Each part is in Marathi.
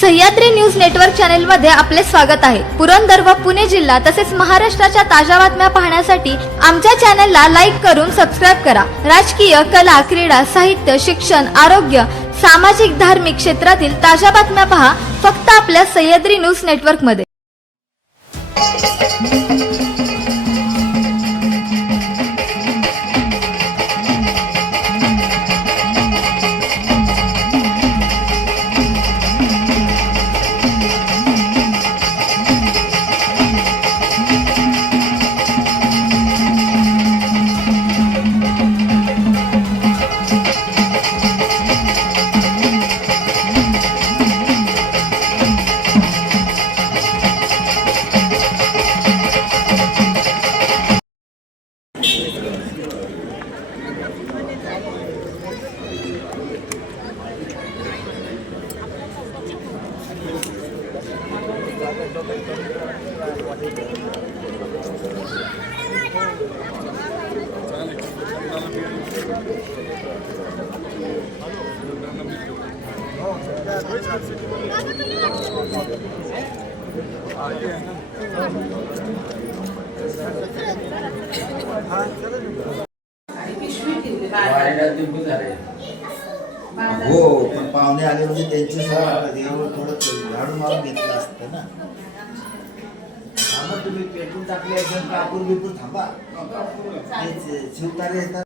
सह्याद्री न्यूज नेटवर्क चॅनल मध्ये आपले स्वागत आहे। पुरंदर व पुणे जिल्हा तसेच महाराष्ट्राच्या ताज्या बातम्या पाहण्यासाठी आमच्या चॅनलला लाईक करून सबस्क्राइब करा। राजकीय, कला, क्रीडा, साहित्य, शिक्षण, आरोग्य, सामाजिक, धार्मिक क्षेत्रातील ताज्या बातम्या पहा फक्त आपल्या सह्याद्री न्यूज नेटवर्क मध्ये। हो, पण पाहुणे आले म्हणजे त्यांची थोडं झाडू मारून घेतलं असतं ना। थांबा, तुम्ही पेटून टाकले एकदम कापूर बिपूर थांबा, शिवतारे येतात।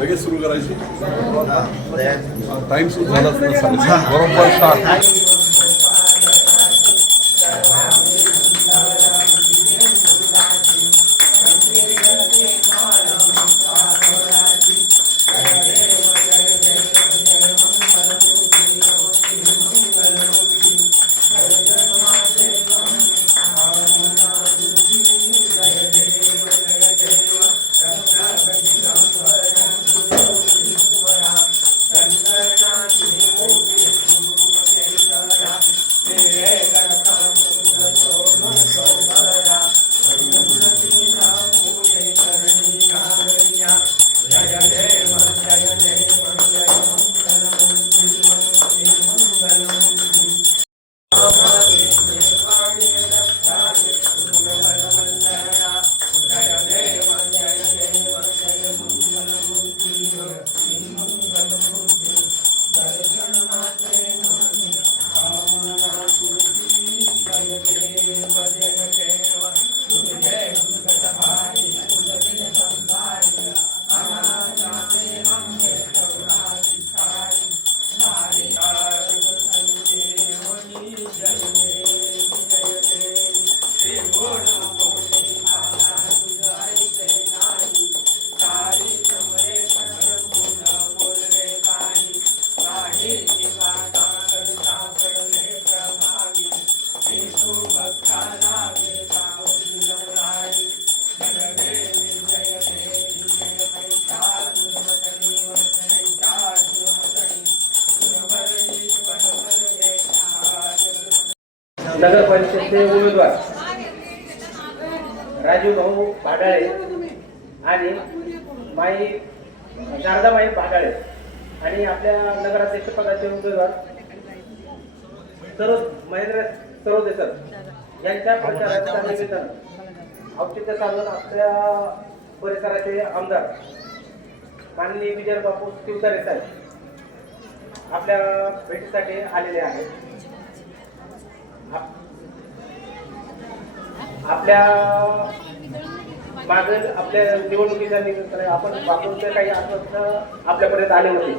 लगेच सुरू करायची टाइम सुरू झालाच ना बरोबर 7 नगर परिषदेचे उमेदवार राजू भाऊ भाडाळे आणि माई शारदामाई भाडाळे आणि आपल्या नगराध्यक्ष पदाचे उमेदवार महेंद्र सरोदेकर यांच्या प्रचाराच्या निमित्तानं औचित्य साधून आपल्या परिसराचे आमदार माननीय विजय बापू शिवतारे साहेब आपल्या भेटीसाठी आलेले आहेत। आपल्या मागील आपल्या निवडणुकीच्या निमित्ताने आपण बापूंचे काही आश्वासन आपल्यापर्यंत आले होते।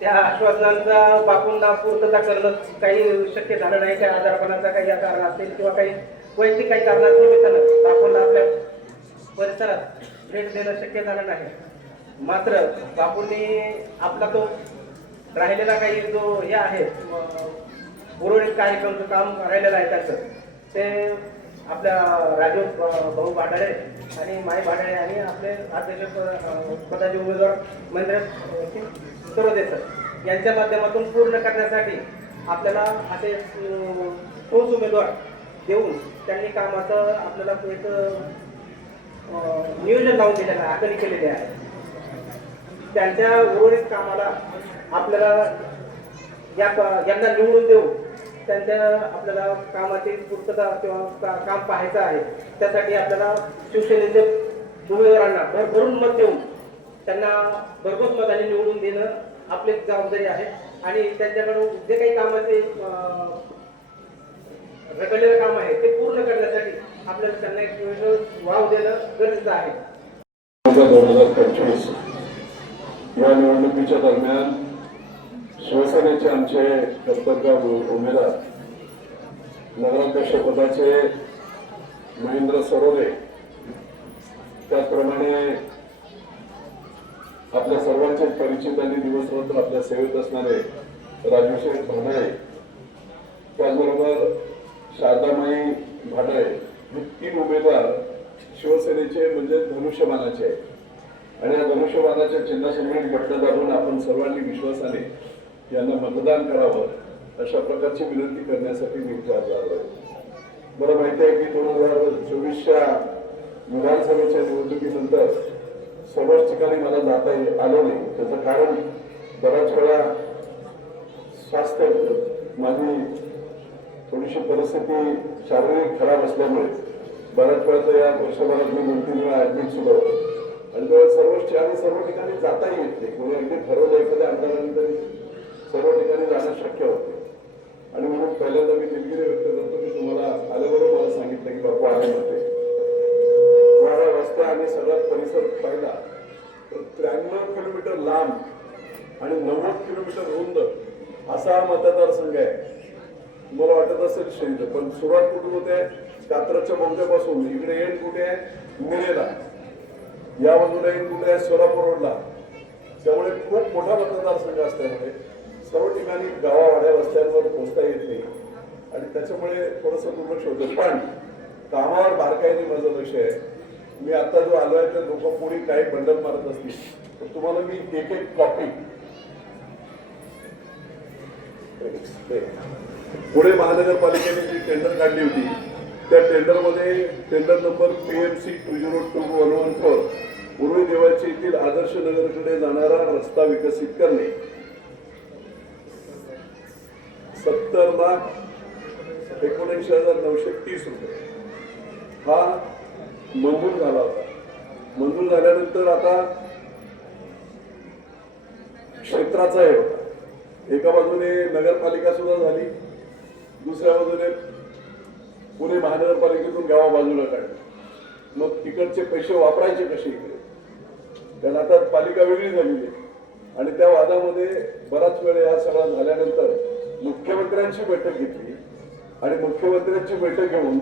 त्या आश्वासनांचा बापूंना पूर्तता करणं काही शक्य झालं नाही। काही आजारपणाचा काही कारण असेल किंवा काही वैयक्तिक काही कारणाच्या निमित्तानं बापूंना आपल्या परिसरात भेट देणं शक्य झालं नाही। मात्र बापूंनी आपला तो राहिलेला काही जो हे आहे उर्वरित कार्यक्रमचं काम राहिलेलं आहे त्याचं ते आपल्या राजू भाऊ भाडाळे आणि माई भाडाळे आणि आपले अध्यक्ष पदाचे उमेदवार महेंद्र सरोदेकर यांच्या माध्यमातून पूर्ण करण्यासाठी आपल्याला असे ठोस उमेदवार देऊन त्यांनी कामाचं आपल्याला एक नियोजन लावून दिलेलं आहे, आखणी केलेली आहे. त्यांच्या उर्वरित कामाला आपल्याला यांना निवडून देऊ त्यांच्या आपल्याला कामाची पूर्तता किंवा काम पाहायचं आहे. त्यासाठी आपल्याला शिवसेनेचे उमेदवारांना भरभरून मत देऊन त्यांना भरघोस मताने निवडून देणं आपली जबाबदारी आहे. आणि त्यांच्याकडून जे काही कामाचे रखडलेलं काम आहे ते पूर्ण करण्यासाठी आपल्याला त्यांना एक वाव देणं गरजेचं आहे. 2025 या निवडणुकीच्या दरम्यान शिवसेनेचे आमचे कर्तव्य उमेदवार नगराध्यक्ष पदाचे महेंद्र सरोदे, त्याचप्रमाणे आपल्या सर्वांचे परिचित आणि दिवसरात्र आपल्या सेवेत असणारे राजूशेठ भांडळे, त्याचबरोबर शारदामाई भांडळे, हे 3 उमेदवार शिवसेनेचे म्हणजे धनुष्यबाणाचे आहेत. आणि या धनुष्यबाणाच्या चिन्हासमोर बटणं दाबून आपण सर्वांनी विश्वासाने यांना मतदान करावं अशा प्रकारची विनंती करण्यासाठी मी इथे आज आलो आहे. मला माहिती आहे की 2024च्या विधानसभेच्या निवडणुकीनंतर सर्वच ठिकाणी मला जाता आलं नाही. त्याचं कारण बऱ्याच वेळा स्वास्थ्य माझी थोडीशी परिस्थिती शारीरिक खराब असल्यामुळे बऱ्याच वेळा तर या वर्षभरात मी 2-3 वेळा ऍडमिट सुद्धा होतो. आणि तेव्हा सर्व ठिकाणी जाताही येत नाही. कोणी अगदी ठरवलं एखाद्या आमदारांनी तरी सर्व ठिकाणी जाणं शक्य होते. आणि म्हणून पहिल्यांदा मी दिलगिरी व्यक्त करतो की तुम्हाला आल्याबरोबर मला सांगितलं की बापू आहे म्हणते. तुम्हाला रस्ता आणि सगळा परिसर पाहिला तर 93 किलोमीटर लांब आणि 90 किलोमीटर रुंद असा हा मतदारसंघ आहे. तुम्हाला वाटत असेल शहर, पण सुरुवात कुठून होते? कात्रजच्या बोगद्यापासून. इकडे एंड कुठे आहे? मिरेला. या बाजूला एंड कुठे आहे? सोलापूर रोडला. त्यामुळे खूप मोठा मतदारसंघ असल्यामुळे सर्व ठिकाणी गावावाड्या रस्त्यांवर पोहोचता येत नाही आणि त्याच्यामुळे थोडंसं दुर्लक्ष होतं. पण कामावर बारकाईने माझं लक्ष आहे. मी आता जो आलोय तर लोक कोणी काही बंडल मारत असतील तर तुम्हाला मी एक कॉपी पुणे महानगरपालिकेने जी टेंडर काढली होती त्या टेंडरमध्ये टेंडर नंबर PMC 202114 पूर्वी देवाची येथील आदर्श नगरकडे जाणारा रस्ता विकसित करणे 70,79,930 रुपये हा मंजूर झाला होता. मंजूर झाल्यानंतर आता क्षेत्राचा हे होता. एका बाजूने नगरपालिका सुद्धा झाली, दुसऱ्या बाजूने पुणे महानगरपालिकेतून गावा बाजूला काढली. मग तिकडचे पैसे वापरायचे कसे इकडे? कारण आता पालिका वेगळी झालेली आहे. आणि त्या वादामध्ये बराच वेळ हा सगळा झाल्यानंतर मुख्यमंत्र्यांची बैठक घेतली आणि मुख्यमंत्र्यांची बैठक घेऊन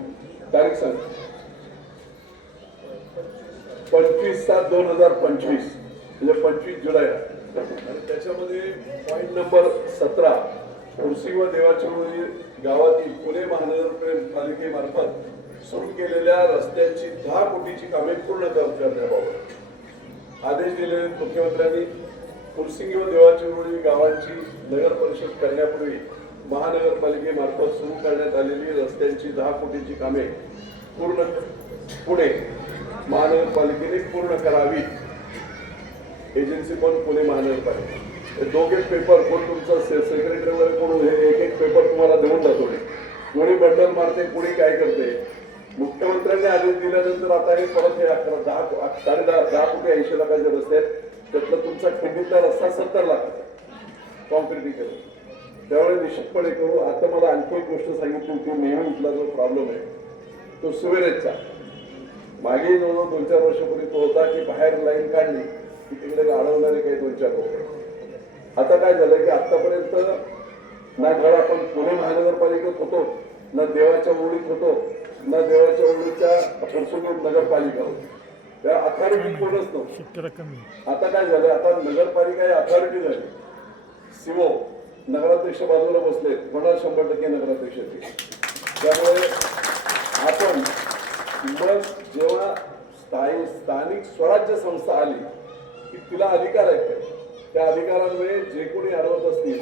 तारीख सांगितली 25/7/2025 म्हणजे 25 जुलै. आणि त्याच्यामध्ये पॉईंट नंबर 17 कुर्सी व देवाचिरोली गावातील पुणे महानगरपालिकेमार्फत सुरू केलेल्या रस्त्यांची 10 कोटीची कामे पूर्ण करण्याबाबत आदेश दिलेले मुख्यमंत्र्यांनी कुर्सिंगी व देवाचिरोली गावांची नगर परिषद करण्यापूर्वी महानगरपालिकेमार्फत सुरू करण्यात आलेली रस्त्यांची 10 कोटीची कामे पुणे महानगरपालिकेने पूर्ण करावी. एजन्सी पण पुणे महानगरपालिका. हे दोघे पेपर कोण तुमचा सेक्रेटरी वगैरे कोण हे एक पेपर तुम्हाला देऊन जातो. कोणी बंडल मारते, कोणी काय करते. मुख्यमंत्र्यांनी आदेश दिल्यानंतर आता हे परत हे 10 कोटी 80 लाखाचे रस्ते आहेत. त्यातला तुमचा खिंडीतला रस्ता 70 लाखाचा कॉन्क्रिटीकरण. त्यामुळे निश्चितपणे करू. आता मला आणखी एक गोष्ट सांगितली होती. नेहमी इथला जो प्रॉब्लेम आहे तो सिवेरेजचा. मागे जवळजवळ 2-4 वर्षापूर्वी तो होता की बाहेर लाईन काढली की तिकडे अडवणारे काही 2-4 लोक. आता काय झालं की आतापर्यंत ना घर आपण पुणे महानगरपालिकेत होतो, ना देवाच्या ओळीत होतो, ना देवाच्या ओळीच्या पुरसुंगी नगरपालिका होती. त्या अथॉरिटी कोणच नव्हतं. आता काय झालं? आता नगरपालिका ही अथॉरिटी झाली. सीओ नगराध्यक्ष बाजूला बसले, होणार 100% नगराध्यक्ष. त्यामुळे आपण मग जेव्हा स्थानिक स्वराज्य संस्था आली की तिला अधिकार आहेत. त्या अधिकारांमुळे जे कोणी अडवत असतील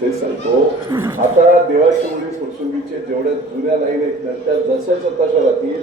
ते सांगतो. आता देवाची ओळी फुरसुंगीचे जेवढ्या जुन्या लाईन आहेत ना त्या जशाच्या तशा राहतील.